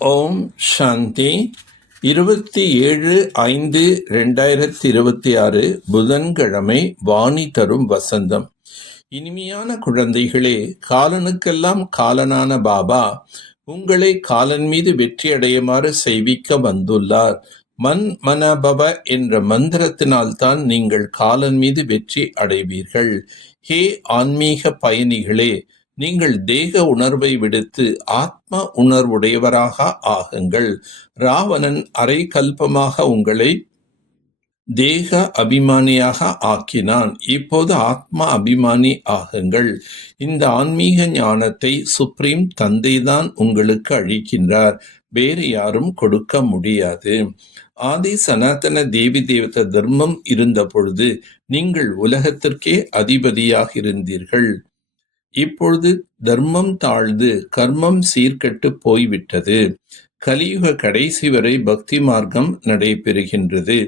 ஓம் சாந்தி. 27/5/2026 புதன்கிழமை. வாணி தரும் வசந்தம். இனிமையான குழந்தைகளே, காலனுக்கெல்லாம் காலனான பாபா உங்களை காலன் மீது வெற்றி அடையுமாறு செய்விக்க வந்துள்ளார். மன் மனபவ என்ற மந்திரத்தினால்தான் நீங்கள் காலன் மீது வெற்றி அடைவீர்கள். ஹே ஆன்மீக பயணிகளே, நீங்கள் தேக உணர்வை விடுத்து ஆத்ம உணர்வுடையவராக ஆகுங்கள். ராவணன் அரை கல்பமாக உங்களை தேக அபிமானியாக ஆக்கினான். இப்போது ஆத்மா அபிமானி ஆகுங்கள். இந்த ஆன்மீக ஞானத்தை சுப்ரீம் தந்தைதான் உங்களுக்கு அளிக்கின்றார். வேறு யாரும் கொடுக்க முடியாது. ஆதி சனாதன தேவி தேவத தர்மம் இருந்த பொழுது நீங்கள் உலகத்திற்கே அதிபதியாக இருந்தீர்கள். இப்பொழுது தர்மம் தாழ்ந்து கர்மம் சீர்கெட்டு போய்விட்டது. கலியுக கடைசி வரை பக்தி மார்க்கம் நடைபெறுகின்றது.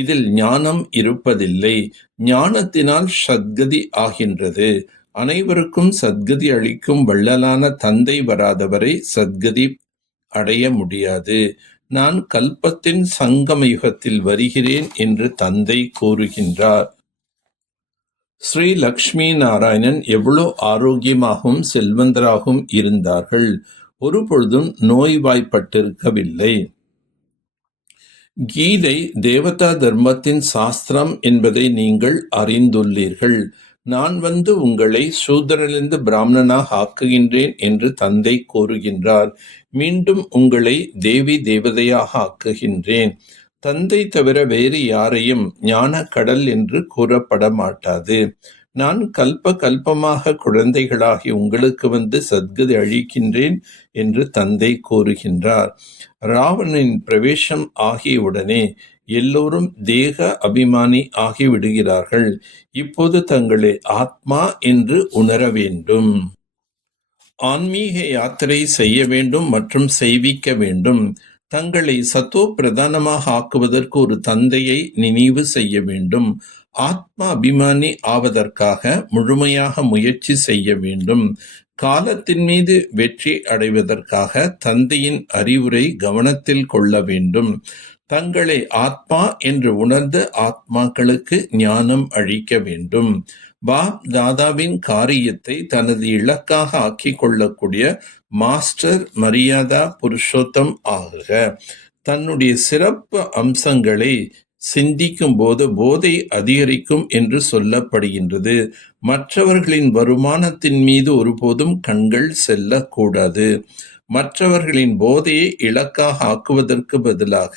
இதில் ஞானம் இருப்பதில்லை. ஞானத்தினால் சத்கதி ஆகின்றது. அனைவருக்கும் சத்கதி அளிக்கும் வள்ளலான தந்தை வராதவரை சத்கதி அடைய முடியாது. நான் கல்பத்தின் சங்கம யுகத்தில் வருகிறேன் என்று தந்தை கூறுகின்றார். ஸ்ரீ லக்ஷ்மி நாராயணன் எவ்வளோ ஆரோக்கியமாகவும் செல்வந்தராகவும் இருந்தார்கள். ஒரு பொழுதும் நோய்வாய்ப்பட்டிருக்கவில்லை. கீதை தேவதா தர்மத்தின் சாஸ்திரம் என்பதை நீங்கள் அறிந்துள்ளீர்கள். நான் வந்து உங்களை சூத்திரனிலிருந்து பிராமணனாக ஆக்குகின்றேன் என்று தந்தை கூறுகின்றார். மீண்டும் உங்களை தேவி தேவதையாக ஆக்குகின்றேன். தந்தை தவிர வேறு யாரையும் ஞான கடல் என்று கூறப்பட மாட்டாது. நான் கல்ப கல்பமாக குழந்தைகளாகி உங்களுக்கு வந்து சத்கதி அளிக்கின்றேன் என்று தந்தை கூறுகின்றார். ராவணனின் பிரவேசம் ஆகியவுடனே எல்லோரும் தேக அபிமானி ஆகிவிடுகிறார்கள். இப்போது தங்களை ஆத்மா என்று உணர வேண்டும். ஆன்மீக யாத்திரை செய்ய வேண்டும் மற்றும் செய்விக்க வேண்டும். தங்களை சத்தோ பிரதானமாக ஆக்குவதற்கு ஒரு தந்தையை நினைவு செய்ய வேண்டும். ஆத்மா அபிமானி ஆவதற்காக முழுமையாக முயற்சி செய்ய வேண்டும். காலத்தின் மீது வெற்றி அடைவதற்காக தந்தையின் அறிவுரை கவனத்தில் கொள்ள வேண்டும். தங்களை ஆத்மா என்று உணர்ந்த ஆத்மாக்களுக்கு ஞானம் அளிக்க வேண்டும். பாப் தாதாவின் காரியத்தை தனது இலக்காக ஆக்கிக் கொள்ளக்கூடிய மாஸ்டர் மரியாதா புருஷோத்தம் ஆகுக. தன்னுடைய சிறப்பு அம்சங்களை சிந்திக்கும் போது போதை அதிகரிக்கும் என்று சொல்லப்படுகின்றது. மற்றவர்களின் வருமானத்தின் மீது ஒருபோதும் கண்கள் செல்லக்கூடாது. மற்றவர்களின் போதையை இலக்காக ஆக்குவதற்கு பதிலாக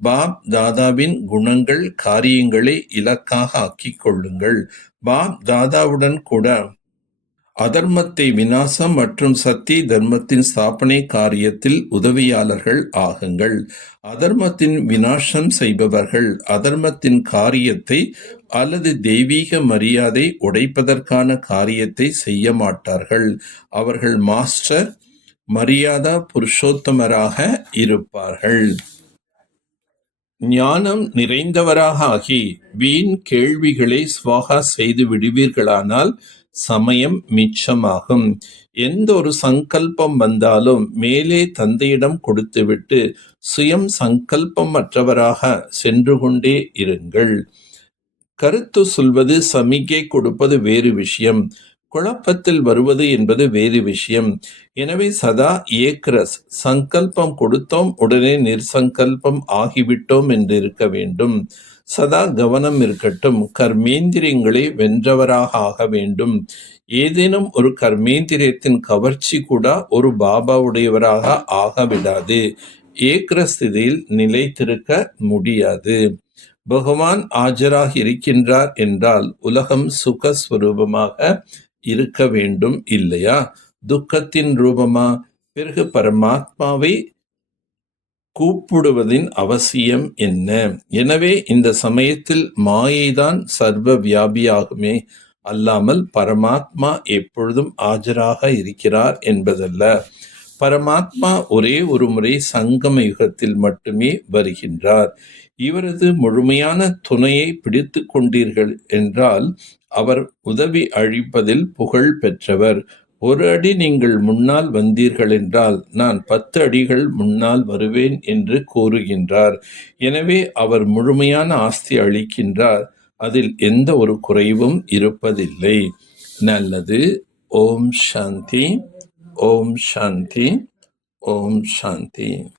பாப் தாதாவின் குணங்கள் காரியங்களை இலக்காக ஆக்கிக் கொள்ளுங்கள். பாப் தாதாவுடன் கூட அதர்மத்தை விநாசம் மற்றும் சத்திய தர்மத்தின் ஸ்தாபனை காரியத்தில் உதவியாளர்கள் ஆகுங்கள். அதர்மத்தின் விநாசம் செய்பவர்கள் அதர்மத்தின் காரியத்தை அல்லது தெய்வீக மரியாதை உடைப்பதற்கான காரியத்தை செய்ய மாட்டார்கள். அவர்கள் மாஸ்டர் மரியாதா புருஷோத்தமராக இருப்பார்கள். ஞானம் நிறைந்தவராக ஆகி வீண் கேள்விகளை ஸ்வாகா செய்து விடுவீர்களானால் சமயம் மிச்சமாகும். எந்த ஒரு சங்கல்பம் வந்தாலும் மேலே தந்தையிடம் கொடுத்துவிட்டு சுயம் சங்கல்பம் மற்றவராக சென்று கொண்டே இருங்கள். கருத்து சொல்வது சமிகை கொடுப்பது வேறு விஷயம். குழப்பத்தில் வருவது என்பது வேறு விஷயம். எனவே சதா ஏக்ரஸ் சங்கல்பம் கொடுத்தோம் உடனே நிர்சங்கல்பம் ஆகிவிட்டோம் என்று இருக்க வேண்டும். சதா கவனம் இருக்கட்டும். கர்மேந்திரியங்களை வென்றவராக ஆக வேண்டும். ஏதேனும் ஒரு கர்மேந்திரியத்தின் கவர்ச்சி கூட ஒரு பாபாவுடையவராக ஆகவிடாது. ஏக்ரஸ்திதியில் நிலைத்திருக்க முடியாது. பகவான் ஆஜராக இருக்கின்றார் என்றால் உலகம் சுகஸ்வரூபமாக இருக்க வேண்டும் இல்லையா? துக்கத்தின் ரூபமா? பிறகு பரமாத்மாவை கூப்பிடுவதின் அவசியம் என்ன? எனவே இந்த சமயத்தில் மாயைதான் சர்வ வியாபியாகுமே அல்லாமல் பரமாத்மா எப்பொழுதும் ஆஜராக இருக்கிறார் என்பதல்ல. பரமாத்மா ஒரே ஒரு முறை சங்கம யுகத்தில் மட்டுமே வருகின்றார். இவரது முழுமையான துணையை பிடித்து கொண்டீர்கள் என்றால் அவர் உதவி அளிப்பதில் புகழ் பெற்றவர். ஒரு அடி நீங்கள் முன்னால் வந்தீர்கள் என்றால் நான் 10 அடிகள் முன்னால் வருவேன் என்று கூறுகின்றார். எனவே அவர் முழுமையான ஆஸ்தி அளிக்கின்றார். அதில் எந்த ஒரு குறைவும் இருப்பதில்லை. நல்லது. ஓம் சாந்தி. ஓம் சாந்தி. ஓம் சாந்தி.